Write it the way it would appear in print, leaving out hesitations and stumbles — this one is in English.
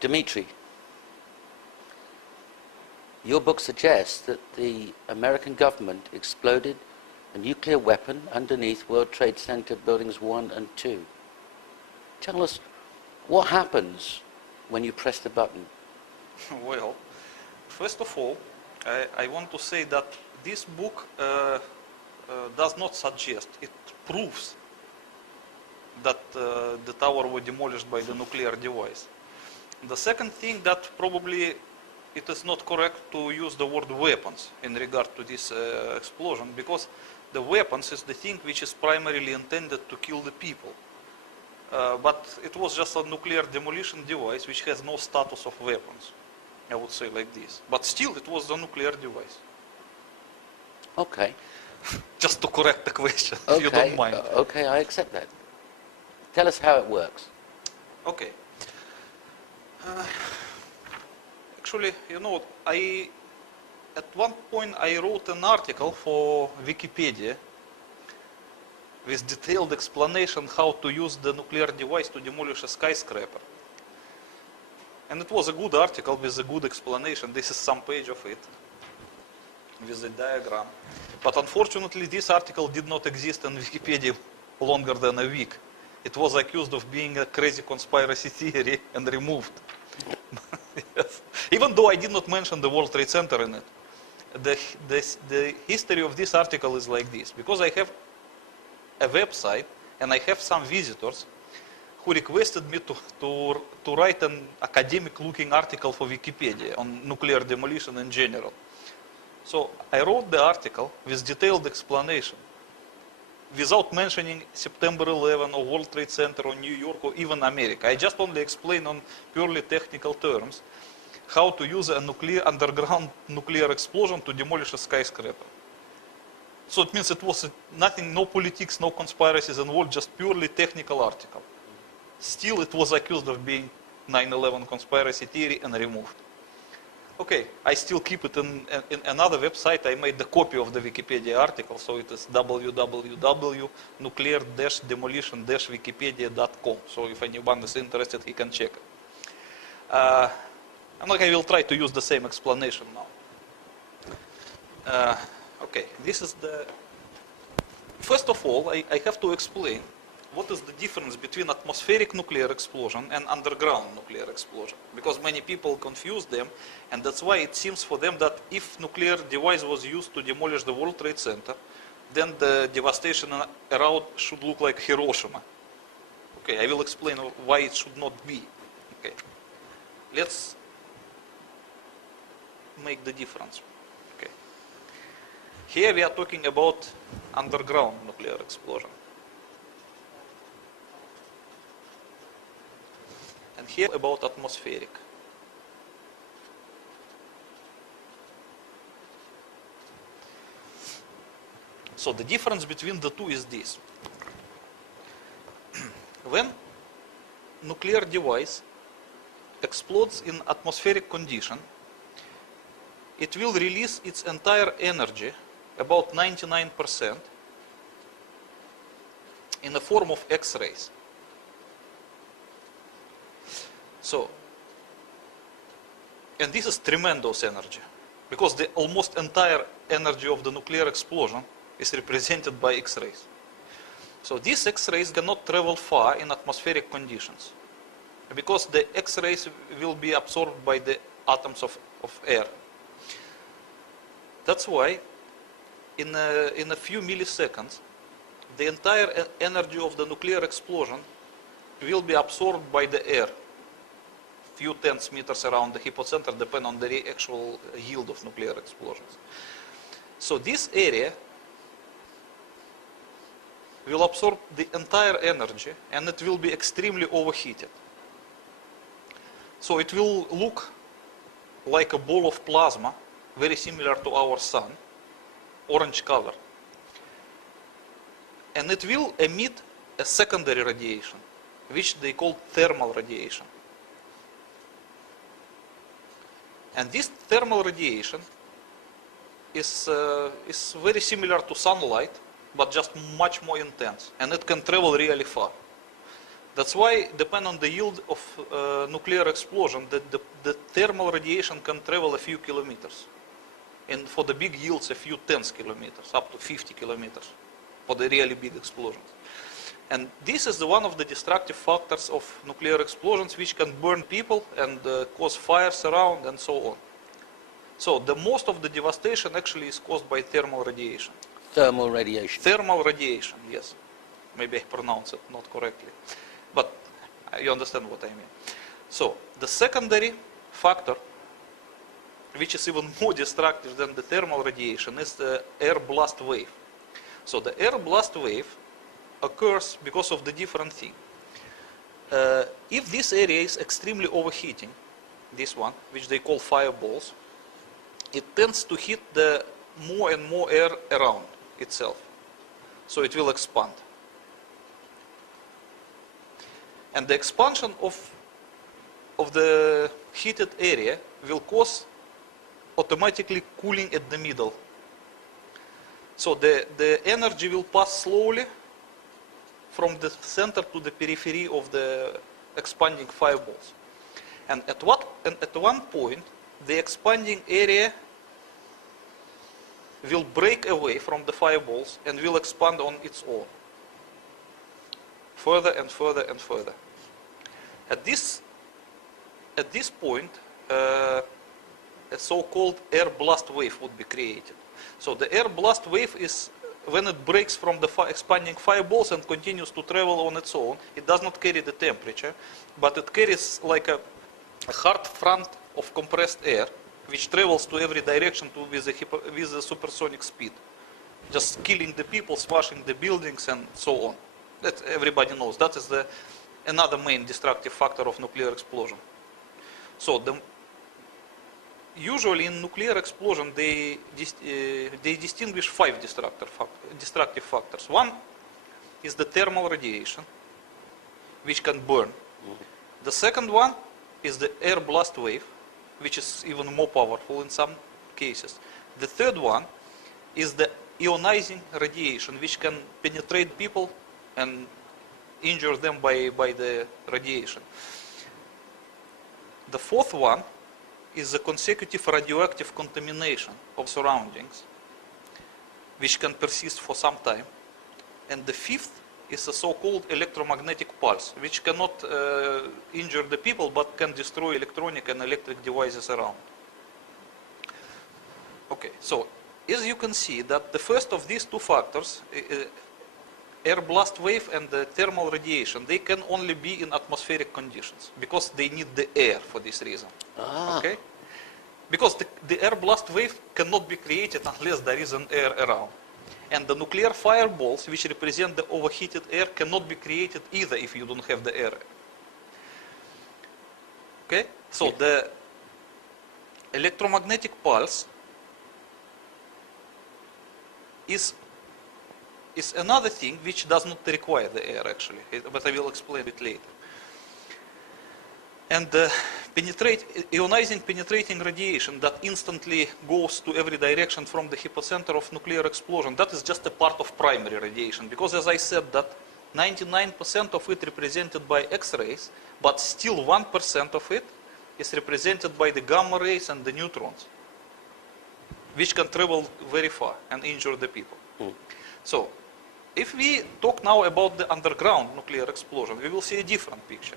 Dmitry, your book suggests that the American government exploded a nuclear weapon underneath World Trade Center buildings 1 and 2. Tell us what happens when you press the button. Well, first of all, I want to say that this book does not suggest, it proves that the tower was demolished by the nuclear device. The second thing, that probably it is not correct to use the word weapons in regard to this explosion, because the weapons is the thing which is primarily intended to kill the people. But it was just a nuclear demolition device which has no status of weapons, I would say like this. But still it was a nuclear device. Okay. Just to correct the question, Okay. if you don't mind. Okay, I accept that. Tell us how it works. Okay. Actually, you know, at one point I wrote an article for Wikipedia with detailed explanation how to use the nuclear device to demolish a skyscraper. And it was a good article with a good explanation. This is some page of it with a diagram. But unfortunately, this article did not exist in Wikipedia longer than a week. It was accused of being a crazy conspiracy theory and removed. Yes. Even though I did not mention the World Trade Center in it. The history of this article is like this. Because I have a website and I have some visitors who requested me to write an academic looking article for Wikipedia on nuclear demolition in general. So I wrote the article with detailed explanation without mentioning September 11 or World Trade Center or New York or even America. I just only explain on purely technical terms how to use a underground nuclear explosion to demolish a skyscraper. So it means it was nothing, no politics, no conspiracies involved, just purely technical article. Still it was accused of being 9/11 conspiracy theory and removed. Okay, I still keep it in another website. I made the copy of the Wikipedia article, so it is www.nuclear-demolition-wikipedia.com. So if anyone is interested, he can check it. And I will try to use the same explanation now. Okay, this is the... First of all, I have to explain what is the difference between atmospheric nuclear explosion and underground nuclear explosion. Because many people confuse them, and that's why it seems for them that if nuclear device was used to demolish the World Trade Center, then the devastation around should look like Hiroshima. Okay, I will explain why it should not be. Okay, let's make the difference. Okay, here we are talking about underground nuclear explosion. And here about atmospheric. So the difference between the two is this. When nuclear device explodes in atmospheric condition, it will release its entire energy, about 99%, in the form of X-rays. So, and this is tremendous energy, because the almost entire energy of the nuclear explosion is represented by X-rays. So these X-rays cannot travel far in atmospheric conditions, because the X-rays will be absorbed by the atoms of air. That's why in a few milliseconds, the entire energy of the nuclear explosion will be absorbed by the air. Few tens meters around the hypocenter, depend on the actual yield of nuclear explosions. So this area will absorb the entire energy, and it will be extremely overheated. So it will look like a ball of plasma, very similar to our sun, orange color. And it will emit a secondary radiation, which they call thermal radiation. And this thermal radiation is very similar to sunlight, but just much more intense, and it can travel really far. That's why, depending on the yield of nuclear explosion, the thermal radiation can travel a few kilometers. And for the big yields, a few tens kilometers, up to 50 kilometers, for the really big explosions. And this is one of the destructive factors of nuclear explosions, which can burn people and cause fires around and so on. So the most of the devastation actually is caused by thermal radiation. Thermal radiation. Thermal radiation, yes. Maybe I pronounce it not correctly. But you understand what I mean. So the secondary factor, which is even more destructive than the thermal radiation, is the air blast wave. So the air blast wave occurs because of the different thing. If this area is extremely overheating, this one, which they call fireballs, it tends to hit the more and more air around itself. So it will expand. And the expansion of the heated area will cause automatically cooling at the middle. So the energy will pass slowly from the center to the periphery of the expanding fireballs. And at one point, the expanding area will break away from the fireballs and will expand on its own. Further and further and further. At this point, a so-called air blast wave would be created. So the air blast wave is when it breaks from the expanding fireballs and continues to travel on its own. It does not carry the temperature, but it carries like a hard front of compressed air, which travels to every direction with a supersonic speed, just killing the people, smashing the buildings, and so on. That everybody knows. That is another main destructive factor of nuclear explosion. So usually in nuclear explosion, they distinguish 5 destructive factors. One is the thermal radiation, which can burn. The second one is the air blast wave, which is even more powerful in some cases. The third one is the ionizing radiation, which can penetrate people and injure them by the radiation. The fourth one is the consecutive radioactive contamination of surroundings, which can persist for some time. And the fifth is a so-called electromagnetic pulse, which cannot injure the people, but can destroy electronic and electric devices around. Okay, so as you can see that the first of these two factors, air blast wave and the thermal radiation, they can only be in atmospheric conditions because they need the air for this reason. Okay? Because the air blast wave cannot be created unless there is an air around. And the nuclear fireballs, which represent the overheated air, cannot be created either if you don't have the air. Okay? So the electromagnetic pulse is another thing which does not require the air actually, but I will explain it later. And ionizing penetrating radiation that instantly goes to every direction from the hypocenter of nuclear explosion, that is just a part of primary radiation. Because as I said that 99% of it represented by X-rays, but still 1% of it is represented by the gamma rays and the neutrons, which can travel very far and injure the people. So, if we talk now about the underground nuclear explosion, we will see a different picture.